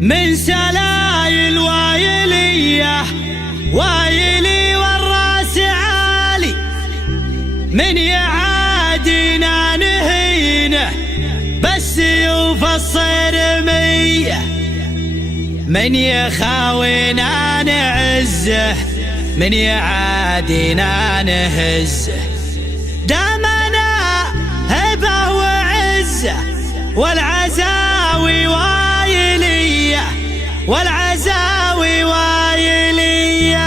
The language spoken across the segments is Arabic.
من سلايل وايلية وايلي والراس عالي، من يعادينا نهينه بس يوف الصرمية، من يخاوينا نعزه من يعادينا نهزه. دامنا هبه وعزه والعزاوي وايلية والعزاوي وايلية.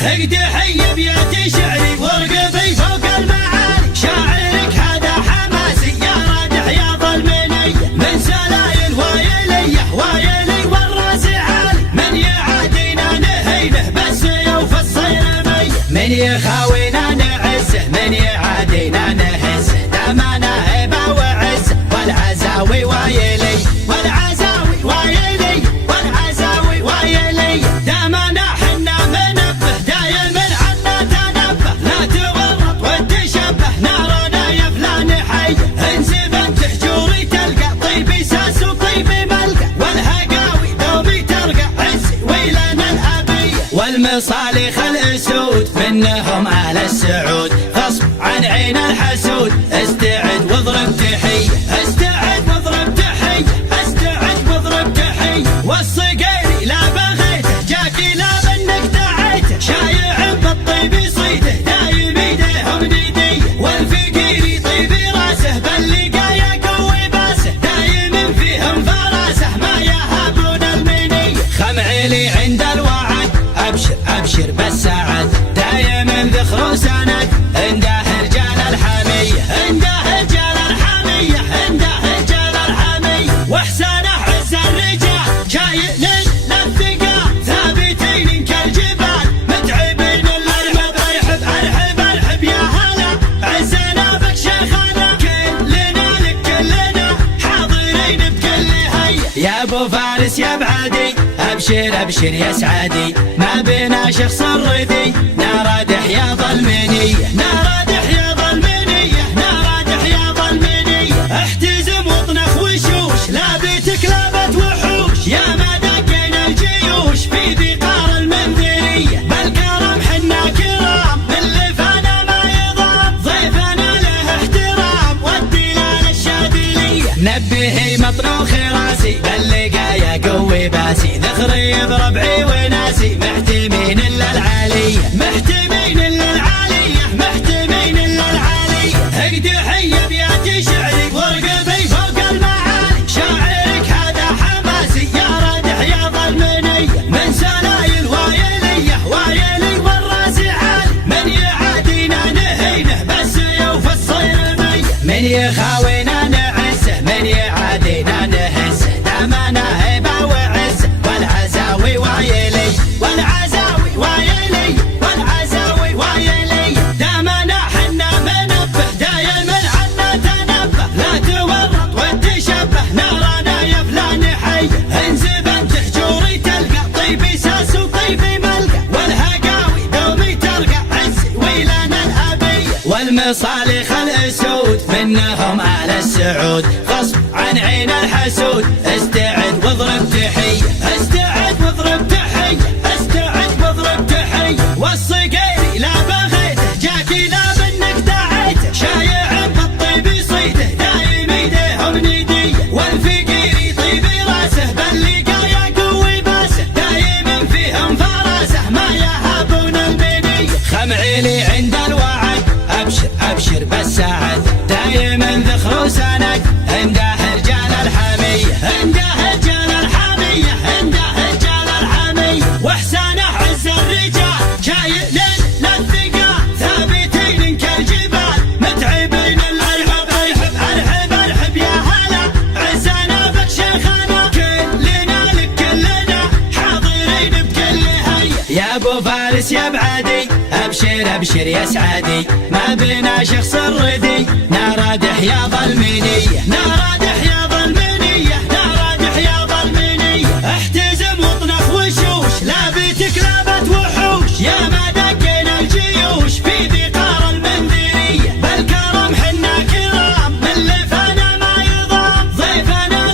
هقد حي بياتي شعري وارقبي فوق المعالي، شاعرك هذا حماسي يا رادح يا ظلمنية. من سلايل وايلية وايلي والراس عالي، من يعادينا نهينه بس يوف الصيرمية، من يخاوينا نعزه من يعادينا نهزه. دامنا هبه وعزه والعزاوي وايلي والعزاوي وايلي والعزاوي وايلي. دامنا حنا منبه دايم عنا تنبه، لا تورط وتشبه نارنا يا فلان حي. انزب انت حجوري تلقى طيبي ساس وطيبي ملقى، والهقاوي دومي ترقى عزي ويلنا الابيه. والمصالح الاسود منهم اهل السعود، غصب عن عين الحسود. استعد واضرب تحيه استعد واضرب تحيه استعد واضرب تحيه. والصقيري لا بغيته جاكي لا منك دعيته، شايع بالطيب يصيده دايم ايديهم نديه. والفقيري طيبي راسه باللقايا قوي باسه، دايم فيهم فراسه ما يهابون المنيه. خمعيلي عند الوعد ابشر ابشر بالسعد، دايم ذخر وسند عنده رجال الحميه عنده رجال الحميه عنده رجال الحميه. واحسانه عز الرجال شايل للثقال، ثابتين كالجبال متعبين الارمب. ارحب ارحب ارحب يا هلا عزنا بك شيخنا، كلنا لك كلنا حاضرين بكل هيا. يا ابو فارس يا بعدي ابشر ابشر يا سعادي، ما بينا شخص الردي نارادح يا ظلمنيه نارادح يا ظلمنيه نارادح يا ظلمنيه. احتزم واطنخ وشوش لابتك لابت وحوش، يا ما دقينا الجيوش في ذقار المنذريه. بالكرم حنا كرام من لفانا ما يضام، ضيفنا له احترام والدلال الشاذليه. نبهي مطروخ راسي باللقايا قوي باسي، ذخري بربعي وناسي محتمين الا العاليه محتمين الا العاليه محتمين الا العاليه. هقد حي بياتي شعري وارقبي فوق المعالي، شاعرك هذا حماسي يا رادح يا ظلمنيه. من سلايل وايليه وايلي والراس عالي، من يعادينا نهينه بس يوف الصيرميه، من يخاوينا نعزه من يعادينا نهزه. دامنا هبه وعزه والعزاوي وايلي والعزاوي وايلي والعزاوي وايلي. دامنا حنا منبه دايم عنا تنبه، لا تورط وتشبه نارنا يا فلان حي. انزب انت حجوري تلقى طيبي ساس وطيبي ملقى، والهقاوي دومي ترقى عزي ويلنا الابيه. والمصالح الاسود منهم اهل السعود، غصب عن عين الحسود. استعد واضرب تحيه استعد واضرب تحيه استعد واضرب تحيه. والصقيري لا بغيته جاكي لا منك دعيته، شايع بالطيب يصيده دايم ايديهم نديه. والفقيري طيبي راسه باللقايا قوي باسه، دايم فيهم فراسه ما يهابون المنيه. خمعيلي عند الوعد ابشر ابشر بالسعد، دايم ذخر وسند عنده رجال الحميه عنده رجال الحميه عنده رجال الحميه. واحسانه عز الرجال شايل للثقال، ثابتين كالجبال متعبين الارحب ارحب ارحب ارحب يا هلا عزنا بك شيخنا، كلنا لك كلنا حاضرين بكل هيا. يا ابو فارس يا بعدي ابشر ابشر يا سعادي، ما بينا شخص الردي نارادح يا ظلمنيه نارادح يا ظلمنيه نارادح يا ظلمنيه. احتزم واطنخ وشوش لابتك لابت وحوش، يا ما دقينا الجيوش في ذقار المنذريه. بالكرم حنا كرام من لفانا ما يضام، ضيفنا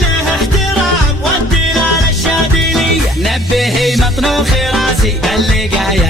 وخراسي باللقايا